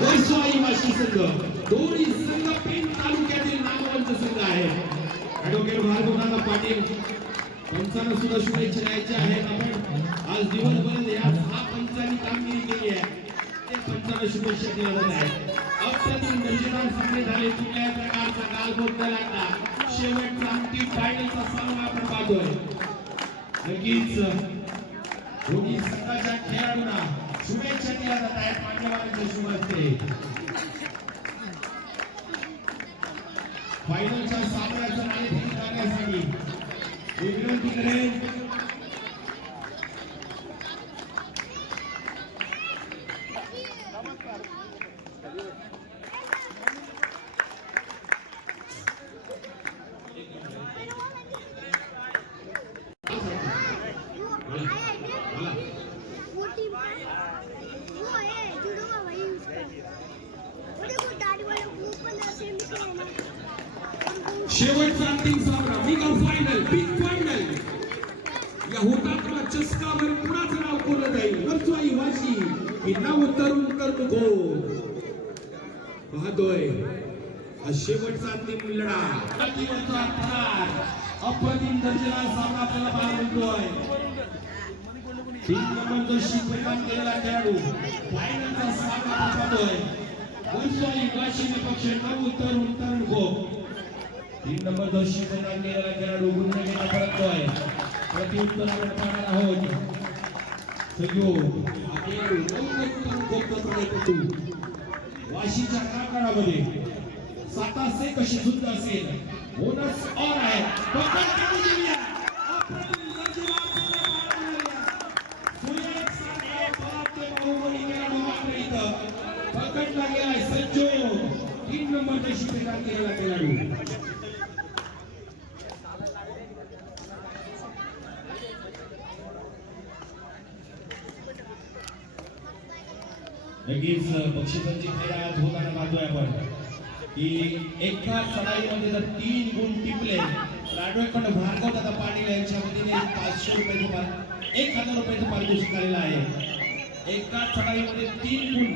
वर्षाई वाशी संघ दोन्ही संघ पेन तालुक्यातील नामवंत संघ आहे. ॲडव्होकेट भार्गवनाथ पाटील पंचांना सुद्धा शुभेच्छा द्यायच्या आहेत. आपण आज दिवसभर या 6 पंचांनी कामगिरी केली आहे ते पंचांना शुभेच्छा दिल्या जात आहेत. अप्रतिम दर्शनावर सामने झाले. कुठल्याही प्रकारचा गालबोट न लागता शेवटचा अंतिम फायनलचा सामना आपण पाहतोय. नक्कीच दोन्ही संघाच्या खेळाडूंना शुभेच्छा दिल्या जात आहेत मान्यवरांच्या शुभ हस्ते. फायनलच्या सामन्याचं नाणेफेक करण्यासाठी मी विनंती करेन शेवटचा अंतिम सामना मेगा फायनल बिग फायनल या हुतात्मा चषकावर कुणाचं नाव कोरलं जाईल. वर्षाई वाशी की नाव तरुण कर्मको पाहतोय हा शेवटचा अंतिम लढा. अप्रतिम दर्जेदार सामना आपल्याला पाहायला मिळतोय. 3 नंबर दोषी परिणाम केलेला खेळाडू फायनलचा सामना पाहतोय. वर्षाई वाशी विपक्ष नाव तरुण कर्मको 3 नंबर दोषी परिणाम केलेला खेळाडू गुंडगेला परततोय. प्रत्युत्तर आपण पाहणार आहोत. सहयोग वाशीच्या प्रांगणामध्ये 7 से कशी झुंज असेल बोनस और आहे. पकडला गेलाय संजोग 3 नंबर दोषी परिणाम केलेला खेळाडू. लगेच बक्षिसांची खैरात होताना पाहतोय आपण की एका चढाईमध्ये जर 3 गुण टिपले तर ॲडव्होकेट भार्गवनाथ पाटील यांच्या वतीने 500 रुपये 1000 रुपयाचं पारितोषिक आलेलं आहे. एका चढाईमध्ये 3 गुण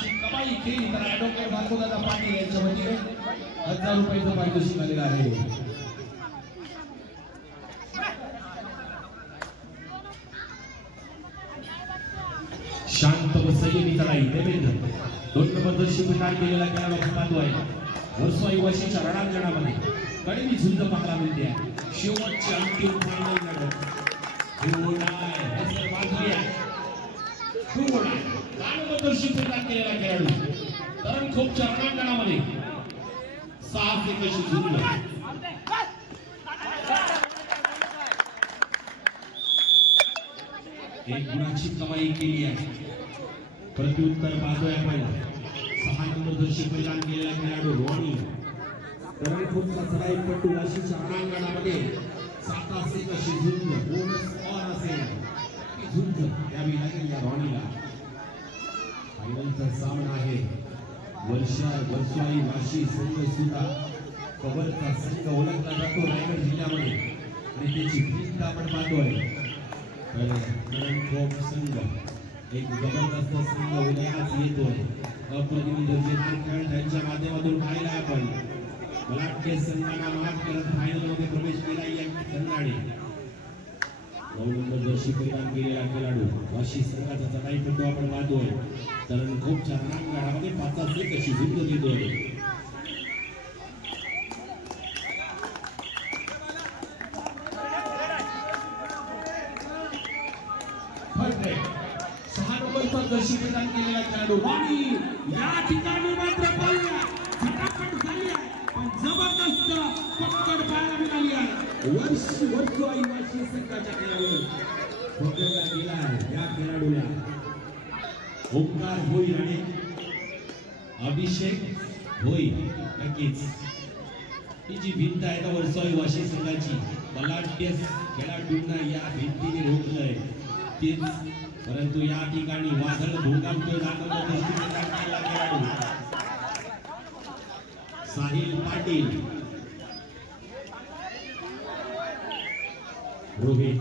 ची कमाई केली तर ॲडव्होकेट भार्गवनाथ पाटील यांच्या वतीने 1000 रुपयाचं पारितोषिक आलेलं आहे. शांत व संयमी चढाई देवेंद्र 2 नंबर दोषी परिणाम केलेला खेळाडू पाहतोय. वर्षाई वाशीच्या रणांगणामध्ये कडवी झुंज पाहायला मिळते. शेवटची अंतिम फायनल लढत 2 नंबर दोषी परिणाम केलेला खेळाडू तरुण खोपच्या रणांगणामध्ये 6 से कशी झुंज. एक गुणाची कमाई केली आहे. प्रत्युत्तर पाहतोय आपण 6 नंबर दोषी परिणाम केलेला खेळाडू रोणी तरणखोपचा चढाईपटू वाशीच्या रणांगणामध्ये 7 से कशी झुंज बोनस और असेल ती झुंज द्यावी लागेल या रोणीला. फायनलचा सामना आहे. वर्षाई वाशी संघ सुद्धा कबरचा संघ ओळखला जातो रायगड जिल्ह्यामध्ये आणि त्याची भिंत आपण पाहतोय. तरणखोप संघ एक जबरदस्त संघ उदयास येतोय. अप्रतिम दर्जेदार खेळ त्यांच्या माध्यमातून पाहिला आपण. बलाढ्य संघाला मात करत फायनल मध्ये प्रवेश केला या संघाने. 9 नंबर दोषी परिणाम केलेला खेळाडू वाशी संघाचा चढाईपटू आपण पाहतोय. तरणखोपच्या रणांगणामध्ये 5 से कशी झुंज देतोय. दोषी परिणाम केलेला खेळाडू वाणी या ठिकाणी मात्र पडला. झटापट झाली आहे पण जबरदस्त पकड पाहायला मिळाली आहे. वर्षाई वाशी संघाच्या खेळाडूने पकडला गेला या खेळाडूला. ओंकार होईल आणि अभिषेक होईल. नक्कीच ही जी भिंत आहे ना वर्षाई वाशी संघाची बलाढ्य खेळाडूंना या भिंतीने रोखलंय तेच. परंतु या ठिकाणी वादळ भोगावतोय खेळाडू साहिल पाटील रोहित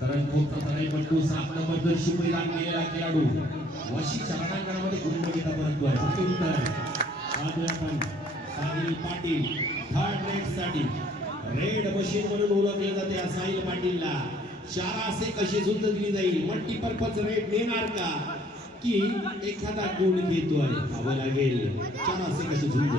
तरणखोपचा तळेपट्टू 7 नंबर जर्सी परिधान केलेला खेळाडू वाशीच्या रणांगणामध्ये गुणवत्ता परततोय. पाहतोय आपण साहिल पाटील थर्ड रेड साठी रेड मशीन म्हणून ओळखले जाते या साहिल पाटीलला 4 असे कशी झुंज दिली जाईल मल्टीपर्पज रेड नेणार का की एखादा गुण घेतोय पाहावं लागेल 4 असे कशी झुंज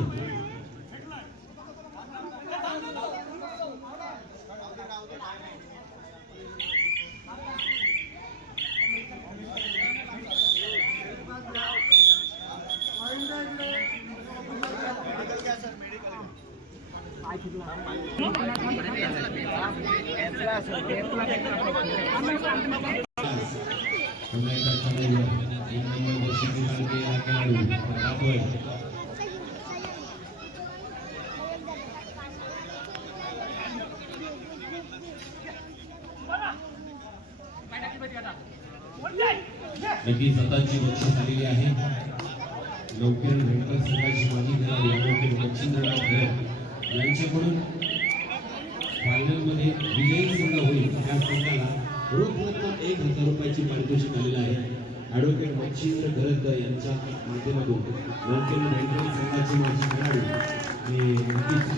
नक्की स्वतःची बक्षीस आलेली आहे लवकर भेटकर संघाची माजी खेळाडू मच्छिंद्रनाथ घरत यांच्याकडून फायनल मध्ये विजयी संघ होईल त्या संघाला रोख रक्कम 1000 रुपयाची पारितोषिक आलेलं आहे ॲडव्होकेट मच्छिंद्र घरत यांच्या माध्यमातून लवकर भेटकर संघाचे माजी खेळाडू आणि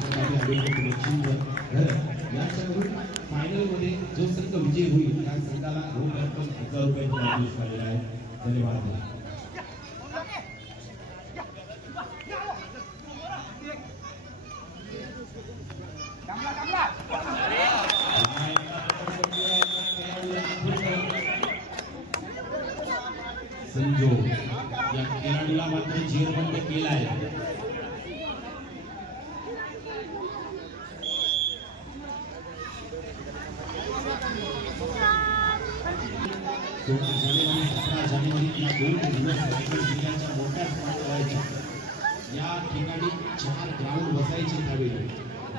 ॲडव्होकेट मच्छिंद्र घरत यांच्याकडून फायनल मध्ये जो संघ विजयी होईल त्या संघाला रोख रक्कम 1000 रुपयाची पारितोषिक आलेलं आहे धन्यवाद संजो या खेळाडूला मात्र जेरबंद केलाय जानेवारी 2 दिवस रायगड जिल्ह्याच्या मोठ्या स्पर्धा या ठिकाणी 4 ग्राउंड बसायचे त्यावेळी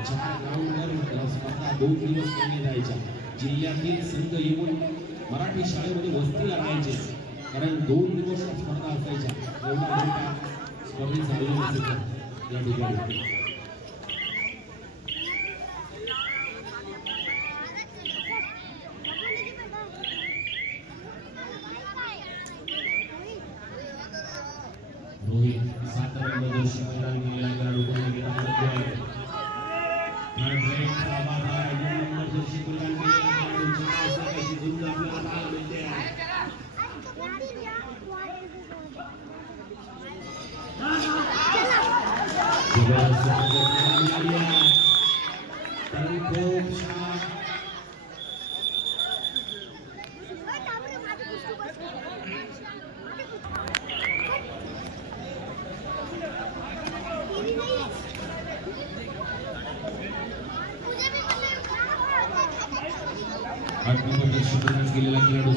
4 ग्राउंडवर स्पर्धा 2 दिवस केली जायच्या जिल्ह्यातील संघ येऊन मराठी शाळेमध्ये वस्तीला राहायचे कारण 2 दिवस स्पर्धा असायच्या एवढ्या मोठ्या स्पर्धेचं आयोजन असायचं या ठिकाणी रोहित 7 नंबर शिकवणार गेलेला खेळाडू कोणी घेतला थर्ड रेड समाधान नंबर शिकवणार गेलेला खेळाडू कशी झुंज आपल्याला पाहायला मिळते गेलेला खेळाडू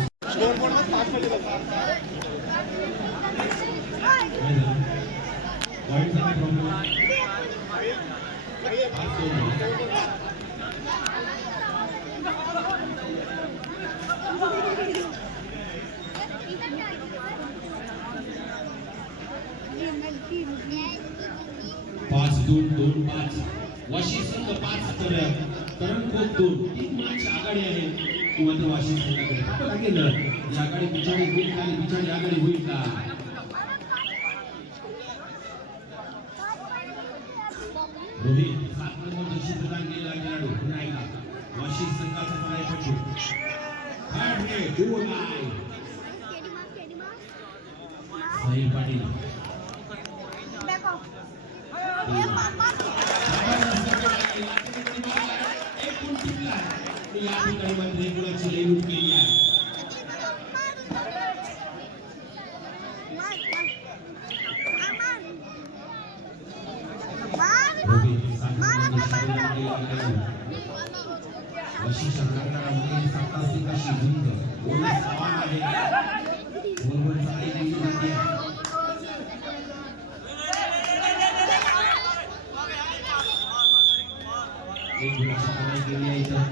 पाच 2-2-5 वाशी संघ 5 तरणखोप 2 3 मॅच आघाडी आहे मात्र वाशी संघाकडे पाहावं लागेल या आघाडी पिछाडी होईल का पिछाडी आघाडी होईल का रोहित 7 नंबर प्रदान केलेला खेळाडू पुन्हा एकदा वाशी संघाचा पायपट्टू थर्ड रेड डू नाय साहिल पाटील या ठिकाणी मध्ये गुणाची लई लूट केली आहे अशी शंकरला मध्ये 87 कशी झुंज गोल समान आहे गोलवर चालली गेली जाते एक गुणाची कमाई केली आहे इथं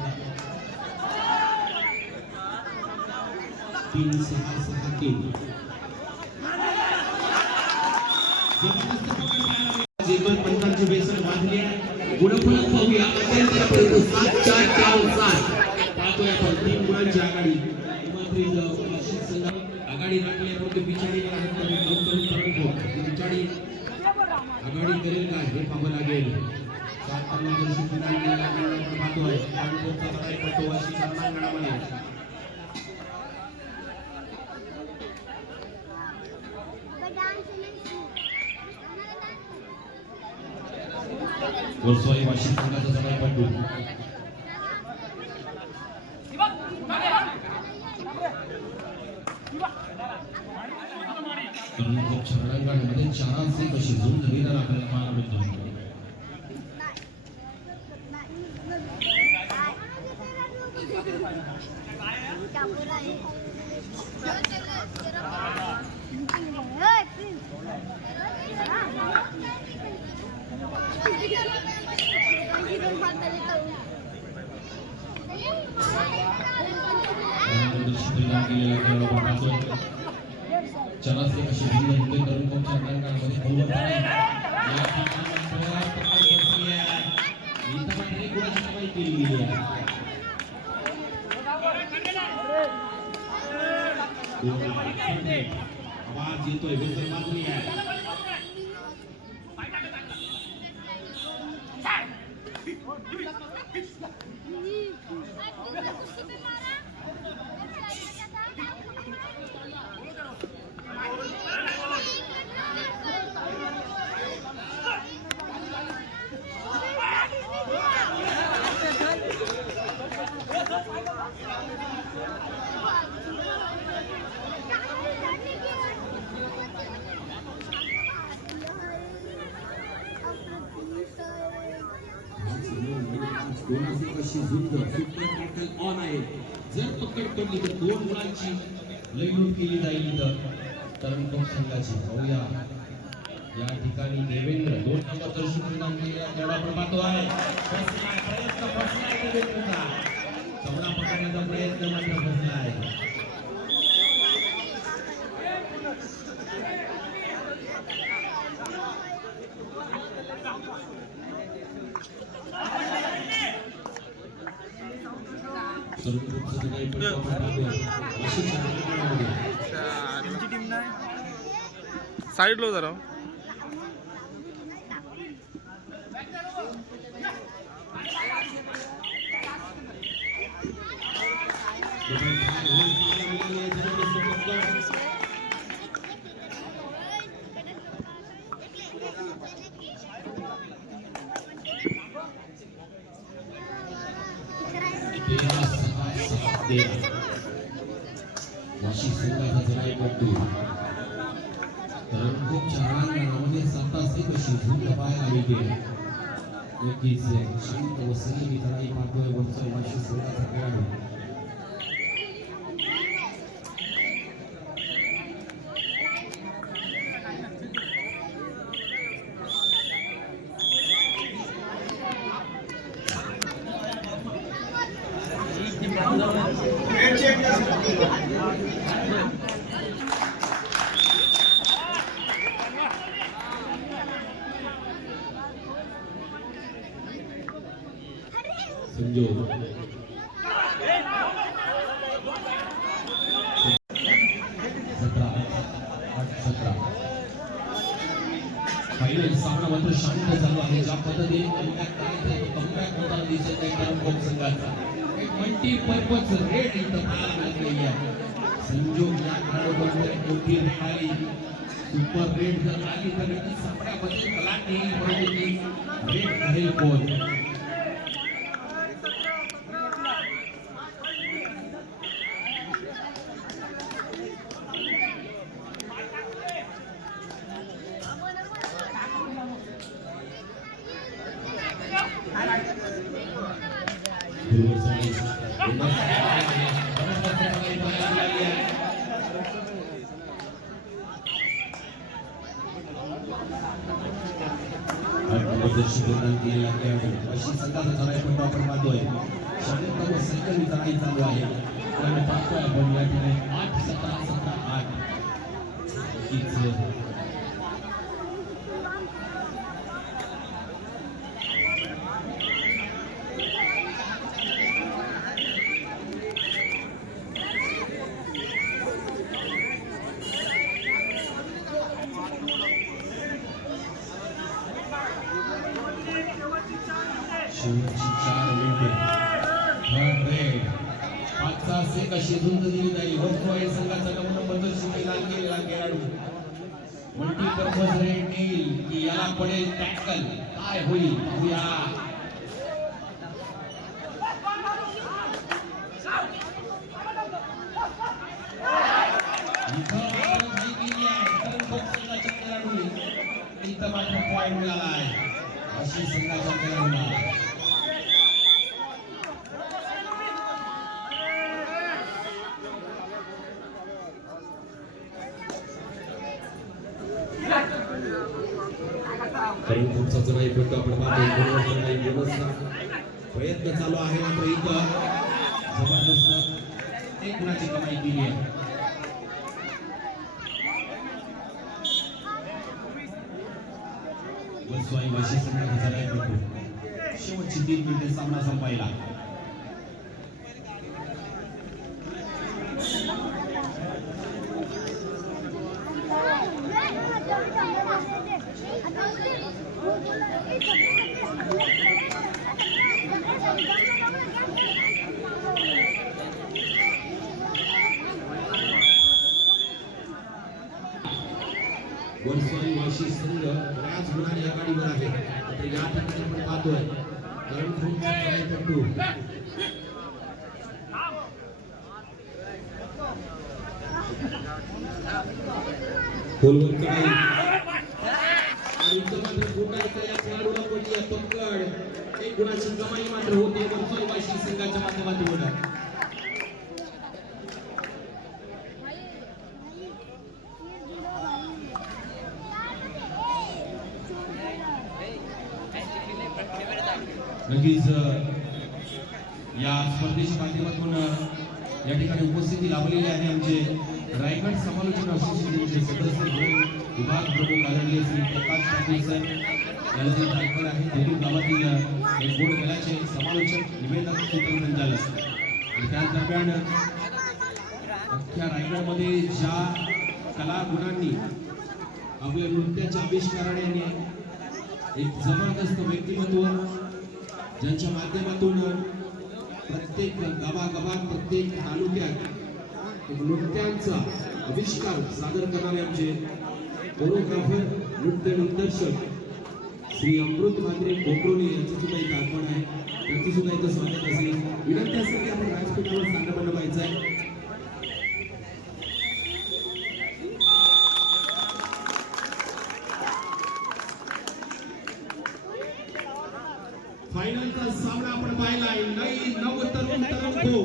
3-6-3 जीवन पंतांची बेसन बांधली गुणफलक पाहूया अत्यंत 7-4-4-7 पाहतोय आपण 3 गुणांची आघाडी आघाडी राखली परंतु पिछाडी पिछाडी आघाडी करेल का हे पाहावं लागेल. 7 नंबर सुद्धा गेलेला आपण पाहतोय. रणकोटचा लढाई पडतो अशी रणांगणामध्ये. वर्सोई वाशी संघाचा लढाई पडतो. रणकोटच्या रणांगणामध्ये चारांचे कशी झुंज मैदान आपल्याला पाहायला मिळतो. चलासे कशी भिन्न होते रणकोटच्या रणांगणामध्ये खोलवर या ठिकाणी गुणाची कमाई केली गेली आहे. आवाज येतोय वेगळी बाजूनी आहे. कशी झुंज सुपर टॅकल ऑन आहे. जर पकड पडली तर 2 गुणांची लढत केली जाईल तर रणकोट संघाची. पाहूया या ठिकाणी देवेंद्र 2 नंबर दर्शक प्रदान केलेला खेळ आपण पाहतोय. प्रयत्न फसलाय देवेंद्रचा. चवडा पकडण्याचा प्रयत्न मात्र फसलाय. साइड लो जरा. वाशी संघाचा जराई पडतो. रणकोटच्या रणांगणामध्ये 7 कशी झुंज पाहायला मिळते. नक्कीच शांत व संयमी लढाई पाहतोय वरचा वाशी संघाचा खेळाडू. संजोग 17-8-17 फायनल सामना मात्र शांत चालू आहे. ज्या पद्धतीने कमबॅक होताना दिसत आहे रणकोट संघाचा. एक मल्टीपर्पज रेड इथं पाहायला मिळत आहे. संजोग या खेळाडूबरोबर मोठी रेड आली. सुपर रेड जर आली तर ती सामन्यामध्ये कलाट येईल. परंतु ती रेड आहे कोण. अशी संघाचा जराई पण आपण पाहतोय. शांत व संयमी जराई चालू आहे. कारण पाहतोय आपण या ठिकाणी 8-17-17-8 शेवटची 4 मिनिटे थर्ड रेड 5चा सेक अशी झुंज दिली जाईल. वर्सवाई संघाचा नंबर शिकायला गेलेला खेळाडू मल्टीपर्पज रेड येईल की याला पडेल टॅकल काय होईल पाहूया. इथं मात्र पॉइंट मिळालाय अशी संघाच्या खेळाडूला. खूपसाचं नाही पण आपण प्रयत्न चालू आहे मात्र इथं जबरदस्त एक गुणाची कमाई केली आहे. वर्सवाई वाशी संघाचा नाही पडतो शेवटची 3 मिनिटे सामना संपायला. वर्सवाई वाशी संघ बऱ्याच गुणांनी आघाडीवर आहे. तर या ठिकाणी आपण पाहतोय एक गुणाची कमाई मात्र होते वर्सवाई वाशी संघाच्या माध्यमातून. नक्कीच या स्पर्धेच्या माध्यमातून या ठिकाणी उपस्थिती लाभलेली आहे आमचे रायगड समालोचन असोसिएशनचे सदस्य विभाग प्रमुख आदरणीय श्री प्रकाश ठाकूर सर यांचे रायगड आहे. दोन्ही गावातील एक गोड मेळ्याचे समालोचक निवेदक सूत्रसंचालक आणि त्या दरम्यान अख्ख्या रायगडमध्ये ज्या कला गुणांनी आपल्या नृत्याच्या आविष्काराने एक जबरदस्त व्यक्तिमत्व ज्यांच्या माध्यमातून प्रत्येक गावागावात प्रत्येक तालुक्यात नृत्यांचा आविष्कार सादर करणारे आमचे कोरिओग्राफर नृत्य दिग्दर्शक श्री अमृत मात्रे कोकरोली यांचं सुद्धा इथं आगमन आहे. त्यांचं सुद्धा इथं स्वागत असेल. विनंती असेल की आपण व्यासपीठावर स्थानपन्न व्हायचं आहे. फायनलचा सामना आपण पाहिलाय. नव तरुण खो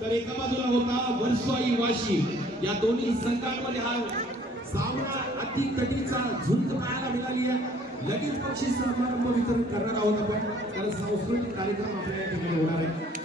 तर एका बाजूला होता वर्सवाई वाशी. या दोन्ही संघांमध्ये हा सामना अति तटीचा झुंज पाहायला मिळाली आहे. लगेच बक्षीस समारंभ वितरण करणार आहोत आपण कारण सांस्कृतिक कार्यक्रम आपल्या या ठिकाणी होणार आहे.